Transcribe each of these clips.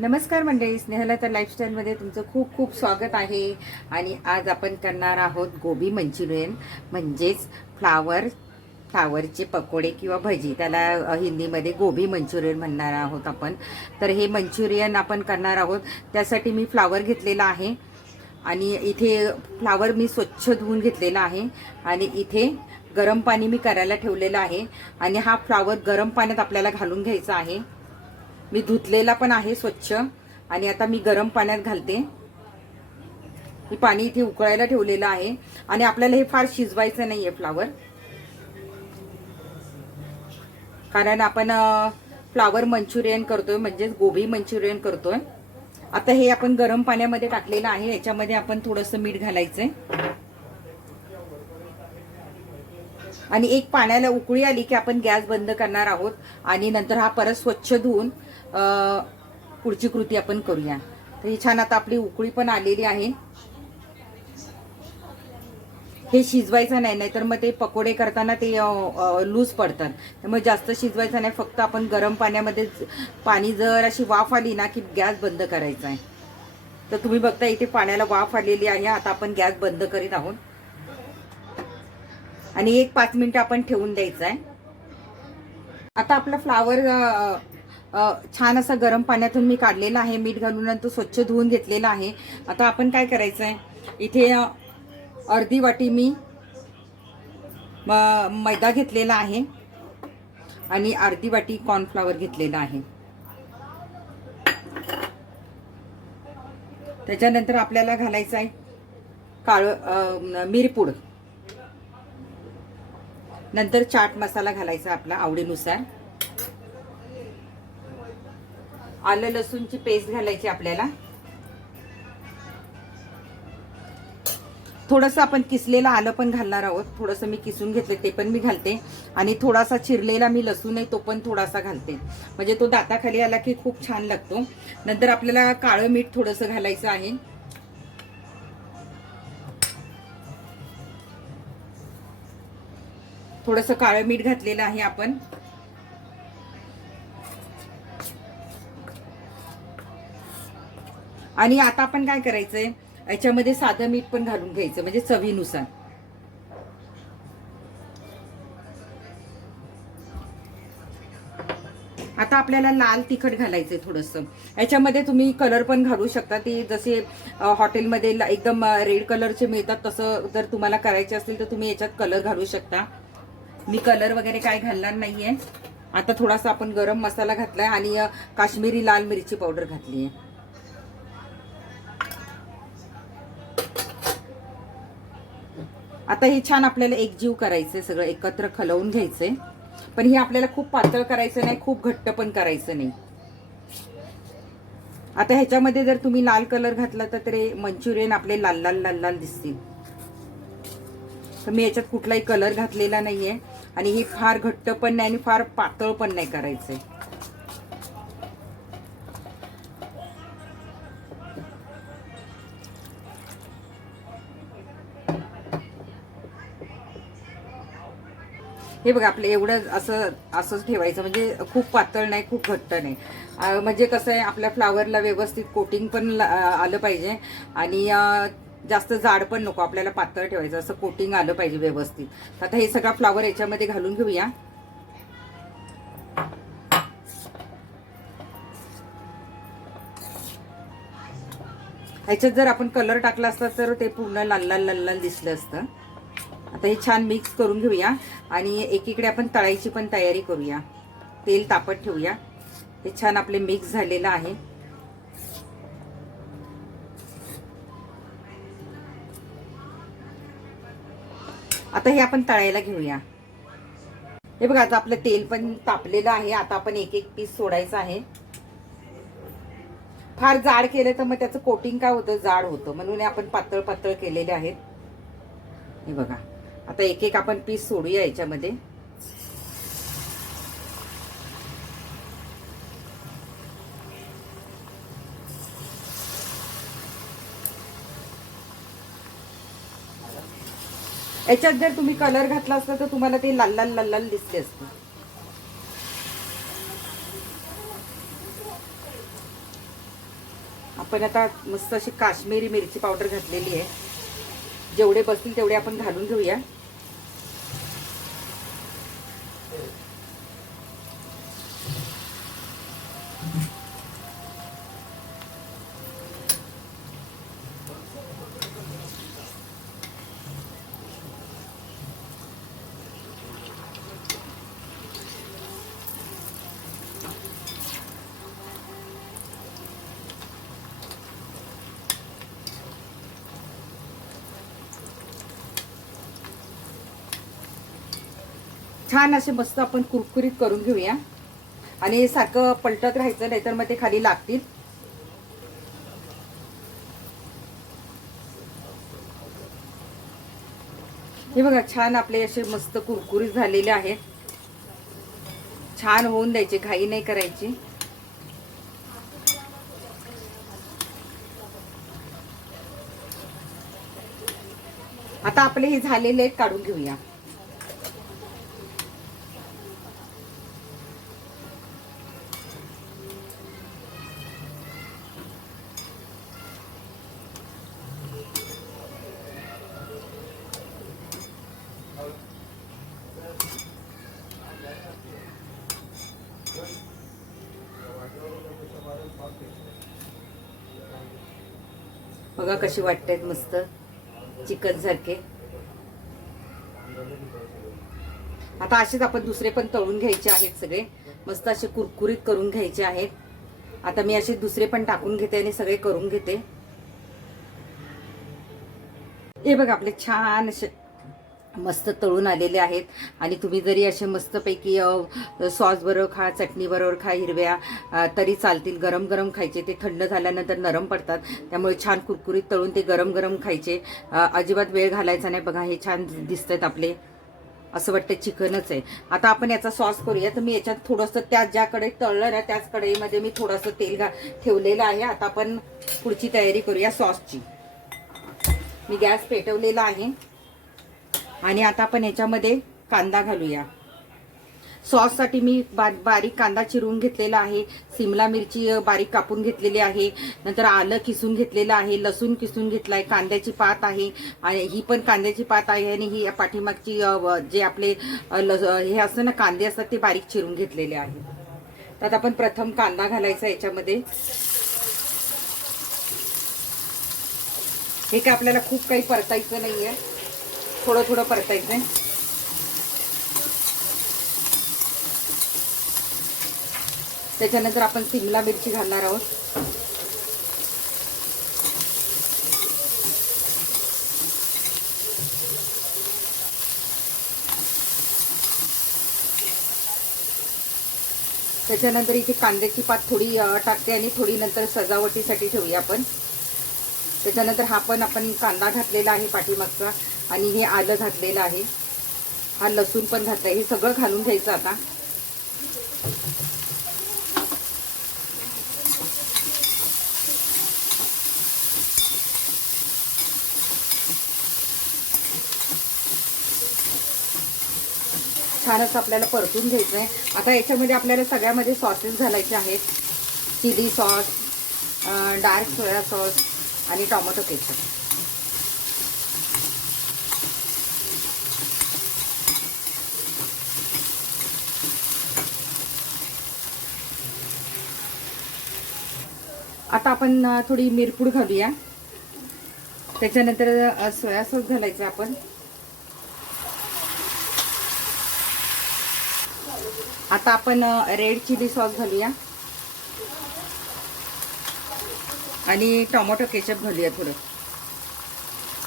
नमस्कार मंडळी तर लाईफस्टाईलमध्ये तुमचं खूप खूप स्वागत आहे. आणि आज आपण करणार आहोत गोबी मंचुरियन म्हणजेच फ्लावर फ्लावरचे पकोडे किंवा भजी. त्याला हिंदीमध्ये गोबी मंचुरियन म्हणणार आहोत आपण. तर हे मंचुरियन आपण करणार आहोत. त्यासाठी मी फ्लावर घेतलेला आहे. आणि इथे फ्लावर मी स्वच्छ धुवून घेतलेला आहे. आणि इथे गरम पाणी मी करायला ठेवलेलं आहे. आणि हा फ्लावर गरम पाण्यात आपल्याला घालून घ्यायचा आहे. मी धुतलेला पण आहे स्वच्छ. आणि आता मी गरम पाण्यात घालते. मी पाणी इथे उकळायला ठेवलेलं आहे. आणि आपल्याला हे फार शिजवायचं नाही आहे फ्लावर. कारण आपण फ्लावर मंचुरियन करतोय म्हणजेच गोबी मंचुरियन करतोय. आता हे आपण गरम पाण्यामध्ये टाकलेलं आहे. याच्यामध्ये आपण थोडंसं मीठ घालायचंय. आणि एक पाण्याला उकळी आली की आपण गॅस बंद करणार आहोत. आणि नंतर हा परत स्वच्छ धुवून पुढची कृती आपण करूया. तर ही छान आता आपली उकळी पण आलेली आहे. हे शिजवायचं नाही नाहीतर मग ते पकोडे करताना ते लूज पडतात. त्यामुळे जास्त शिजवायचं नाही फक्त आपण गरम पाण्यामध्ये पाणी जर अशी वाफ आली ना की गॅस बंद करायचा आहे. तर तुम्ही बघता इथे पाण्याला वाफ आलेली आहे आता आपण गॅस बंद करीत आहोत. आणि एक पाच मिनिटं आपण ठेवून द्यायचं आहे. आता आपला फ्लावर छान असं गरम पाण्यातून मी काढलेला आहे. मीठ घालून नंतर स्वच्छ धुवून घेतलेला आहे. आता आपण काय करायचं आहे इथे अर्धी वाटी मी म- मैदा घेतलेला आहे. आणि अर्धी वाटी कॉर्नफ्लावर घेतलेला आहे. त्याच्यानंतर आपल्याला घालायचं आहे काळ मिरपूड नंतर चाट मसाला घालायचा आपला आवडीनुसार. आलं लसूणची पेस्ट घालायची आपल्याला. थोडंसं आपण किसलेलं आलं पण घालणार आहोत. थोडंसं मी किसून घेतले ते पण मी घालते. आणि थोडासा चिरलेला मी लसूण आहे तो पण थोडासा घालते. म्हणजे तो दाताखाली आला की खूप छान लागतो. नंतर आपल्याला काळं मीठ थोडंसं घालायचं आहे. थोडंसं काळं मीठ घातलेलं आहे आपण. आणि आता आपण काय करायचंय? याच्यामध्ये साधं मीठ पण घालून घ्यायचं म्हणजे चवीनुसार. आता आपल्याला लाल तिखट घालायचंय थोडंसं. याच्यामध्ये तुम्ही कलर पण घालू शकता. ते जसे हॉटेलमध्ये एकदम रेड कलरचे मिळतात तसं जर तुम्हाला करायचे असतील तर तुम्ही याच्यात कलर घालू शकता. मी कलर वगैरे काय घालणार नाहीये. आता थोडासा आपण गरम मसाला घातलाय आणि काश्मीरी लाल मिरची पावडर घातली आहे आता हे छान आपल्याला एकजीव करायचंय सगळं एकत्र खलवून घ्यायचंय. पण हे आपल्याला खूप पातळ करायचं नाही खूप घट्ट पण करायचं नाही. आता ह्याच्यामध्ये जर तुम्ही लाल कलर घातला तर ते मंचुरियन आपले लाल लाल लाल लाल दिसतील. तर मी याच्यात कुठलाही कलर घातलेला नाहीये. आणि हे फार घट्ट पण नाही आणि फार पातळ पण नाही करायचंय. हे बघा आपलं एवढं असं असंच ठेवायचं. म्हणजे खूप पातळ नाही खूप घट्ट नाही. म्हणजे कसं आहे आपल्या फ्लावरला व्यवस्थित कोटिंग पण ला- आलं पाहिजे. आणि जास्त जाड पण नको आपल्याला पातळ ठेवायचं असं कोटिंग आलं पाहिजे व्यवस्थित. आता हे सगळा फ्लावर याच्यामध्ये घालून घेऊया. ह्याच्यात जर आपण कलर टाकला असता तर ते पूर्ण लाल लाल लाल लाल दिसलं असतं. आता हे छान मिक्स करून घेऊया आणि एकीकडे आपण तळायची पण तयारी करूया. तेल तापत ठेवूया. हे छान आपले मिक्स झालेलं आहे. आता हे आपण तळायला घेऊया. हे बघा आता आपलं तेल पण तापलेलं आहे. आता आपण एक एक पीस सोडायचं आहे. फार जाड केलं तर मग त्याचं कोटिंग काय होतं? जाड होतं. म्हणून आपण पातळ पातळ केलेले आहेत. हे बघा. आता एक एक आपण पीस सोडूया याच्यामध्ये. याच्यात जर तुम्ही कलर घातला असता तर तुम्हाला ते लाल लाल लाल लाल दिसले असते. आपण आता मस्त अशी काश्मीरी मिरची पावडर घातलेली आहे. जेवढे बसतील तेवढे आपण घालून घेऊया. छान असे मस्त आपण कुरकुरीत करून घेऊया. आणि सारखं पलटत राहायचं नाहीतर मग ते खाली लागतील. हे बघा छान आपले असे मस्त कुरकुरीत झालेले आहेत छान होऊन द्यायचे घाई नाही करायची. आता आपले हे झालेले आहेत, काढून घेऊया. बघा कशी वाटतायत मस्त चिकन सारखे आता असेच आपण दुसरे पण तळून घ्यायचे आहेत सगळे. मस्त असे कुरकुरीत करून घ्यायचे आहेत. आता मी असे दुसरे पण टाकून घेते आणि सगळे करून घेते. हे बघा आपले छान असे मस्त तळून आलेले आहेत. आणि तुम्ही जरी असे मस्तपैकी सॉस बरोबर खा चटणी बरोबर खा हिरव्या तरी चालतील. गरम गरम खायचे. ते थंड झाल्यानंतर नरम पडतात. त्यामुळे छान कुरकुरीत तळून ते गरम गरम खायचे. अजिबात वेळ घालायचा नाही. बघा हे छान दिसत आहेत आपले. असं वाटतं चिकनच आहे. आता आपण याचा सॉस करूया. तर मी याच्यात थोडंसं त्या ज्याकडे तळलं ना त्याच कढईमध्ये मी थोडंसं तेल घा ठेवलेलं आहे. आता आपण पुढची तयारी करूया सॉसची. मी गॅस पेटवलेला आहे. आणि आता आपण याच्यामध्ये कांदा घालूया. सॉससाठी मी बा बारीक कांदा चिरून घेतलेला आहे. सिमला मिरची बारीक कापून घेतलेली आहे. नंतर आलं किसून घेतलेलं आहे. लसूण किसून घेतलं आहे कांद्याची पात आहे. आणि ही पण कांद्याची पात आहे आणि ही पाठीमागची जे आपले लस हे असतं ना कांदे असतात ते बारीक चिरून घेतलेले आहे. तर आपण प्रथम कांदा घालायचा याच्यामध्ये. हे काय आपल्याला खूप काही परतायचं नाही आहे थोडं थोडं परतायचंय त्याच्यानंतर आपण सिमला मिरची घालणार आहोत. त्याच्यानंतर इथे कांद्याची पात थोडी टाकते आणि थोडी नंतर सजावटीसाठी ठेवूया आपण. त्याच्यानंतर हा पण आपण कांदा घातलेला आहे पाठीमागचा. आणि हे आलं घातलेलं आहे. हा लसूण पण घातलाय. हे सगळं घालून घ्यायचं आता. छान असं आपल्याला परतून घ्यायचं आहे आता याच्यामध्ये आपल्याला सगळ्यामध्ये सॉसेस घालायचे आहेत. Chilli sauce dark soya sauce आणि टॉमॅटो केचप. आता आपण थोडी मिरपूड घालूया. त्याच्यानंतर सोया सॉस घालायचा आपण. आता आपण रेड चिली सॉस घालूया. आणि टोमॅटो केचप घालूया थोडं.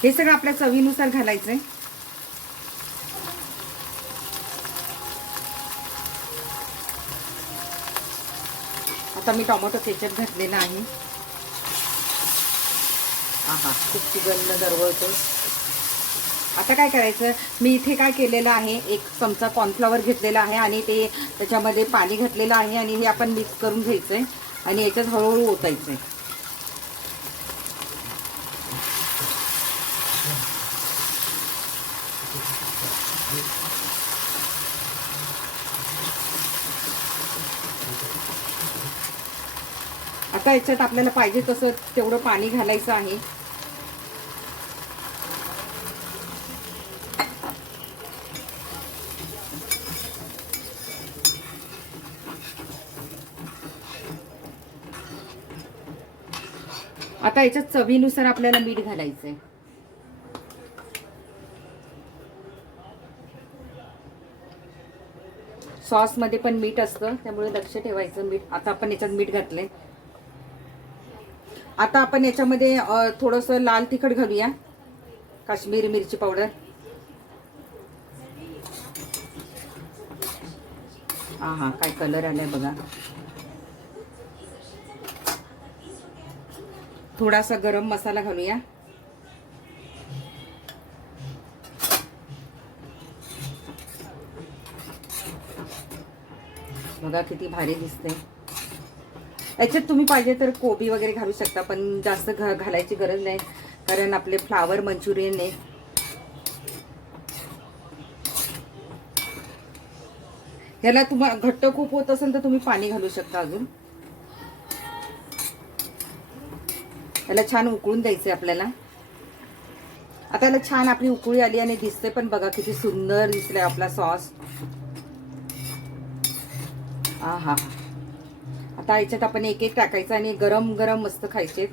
हे सगळं आपल्या चवीनुसार घालायचं आहे आता मी टोमॅटो केचप घातलेला आहे आहा खूप सुगंध दरवळतो. आता काय करायचं? मी इथे काय केलेलं आहे? एक चमचा कॉर्नफ्लॉवर घेतलेला आहे आणि ते त्याच्यामध्ये पाणी घातलेलं आहे आणि हे आपण मिक्स करून घ्यायचं आहे आणि याच्यात हळूहळू ओतायचं आहे आता याच्यात आपल्याला पाहिजे तसं तेवढं पाणी घालायचं आहे. आता याच्यात चवीनुसार आपल्याला मीठ घालायचंय. सॉसमध्ये पण मीठ असतं त्यामुळे लक्ष ठेवायचं मीठ. आता आपण याच्यात मीठ घातलंय. आता आपण याच्यामध्ये थोडंसं लाल तिखट घालूया. काश्मीरी मिरची पावडर. हा हा काय कलर आलाय बघा. थोडासा गरम मसाला घालूया. बघा किती भारी दिसते याच्यात तुम्ही पाहिजे तर कोबी वगैरे घालू शकता पण जास्त घ घालायची गरज नाही. कारण आपले फ्लावर मंचुरियन आहे. याला तुम्हाला घट्ट खूप होत असेल तर तुम्ही पाणी घालू शकता अजून. याला छान उकळून द्यायचंय आपल्याला. आता याला छान आपली उकळी आली आणि दिसते पण बघा किती सुंदर दिसलाय आपला सॉस. हा हा आता याच्यात आपण एक एक टाकायचं आणि गरम गरम मस्त खायचे.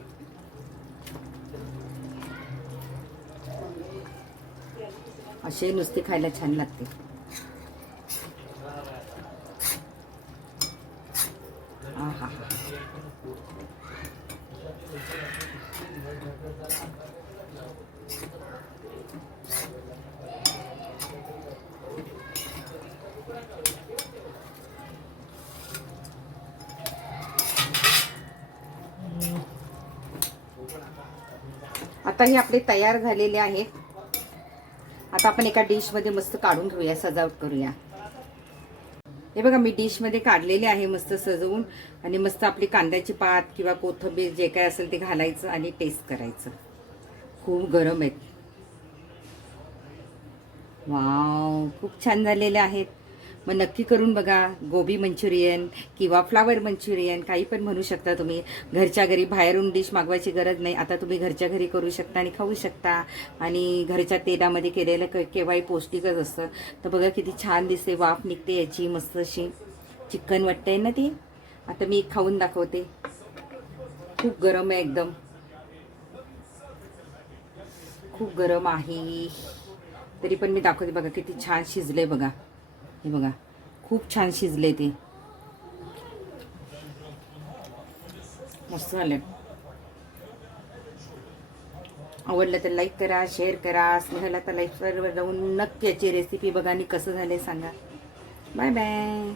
असे नुसते खायला छान लागते. आता हे आपले तयार झालेले आहेत आता आपण एका डिशमध्ये मस्त काढून घेऊया सजावट करूया. हे बघा मी डिशमध्ये काढलेले आहे मस्त सजवून आणि मस्त आपली कांद्याची पात किंवा कोथिंबीर जे काय असेल ते घालायचं आणि टेस्ट करायचं. खूप गरम आहेत. वाव खूप छान झालेले आहेत. मग नक्की करून बघा. गोबी मंचुरियन किंवा फ्लावर मंचुरियन काही पण म्हणू शकता तुम्ही. घरच्या घरी बाहेरून डिश मागवायची गरज नाही. आता तुम्ही घरच्या घरी करू शकता आणि खाऊ शकता. आणि घरच्या तेलामध्ये केलेलं केव्हाही पौष्टिकच असतं. तर बघा किती छान दिसते. वाफ निघते याची मस्त अशी. चिकन वाटतंय ना ती? आता मी खाऊन दाखवते. खूप गरम आहे एकदम. खूप गरम आहे. तरी पण मी दाखवते बघा किती छान शिजले बघा. हे बघा खूप छान शिजले ते. मस्त झाले. आवडलं तर लाईक करा शेअर करा स्नेहला तर लाईक जाऊन नक्की याची रेसिपी बघा आणि कसं झालं सांगा. Bye bye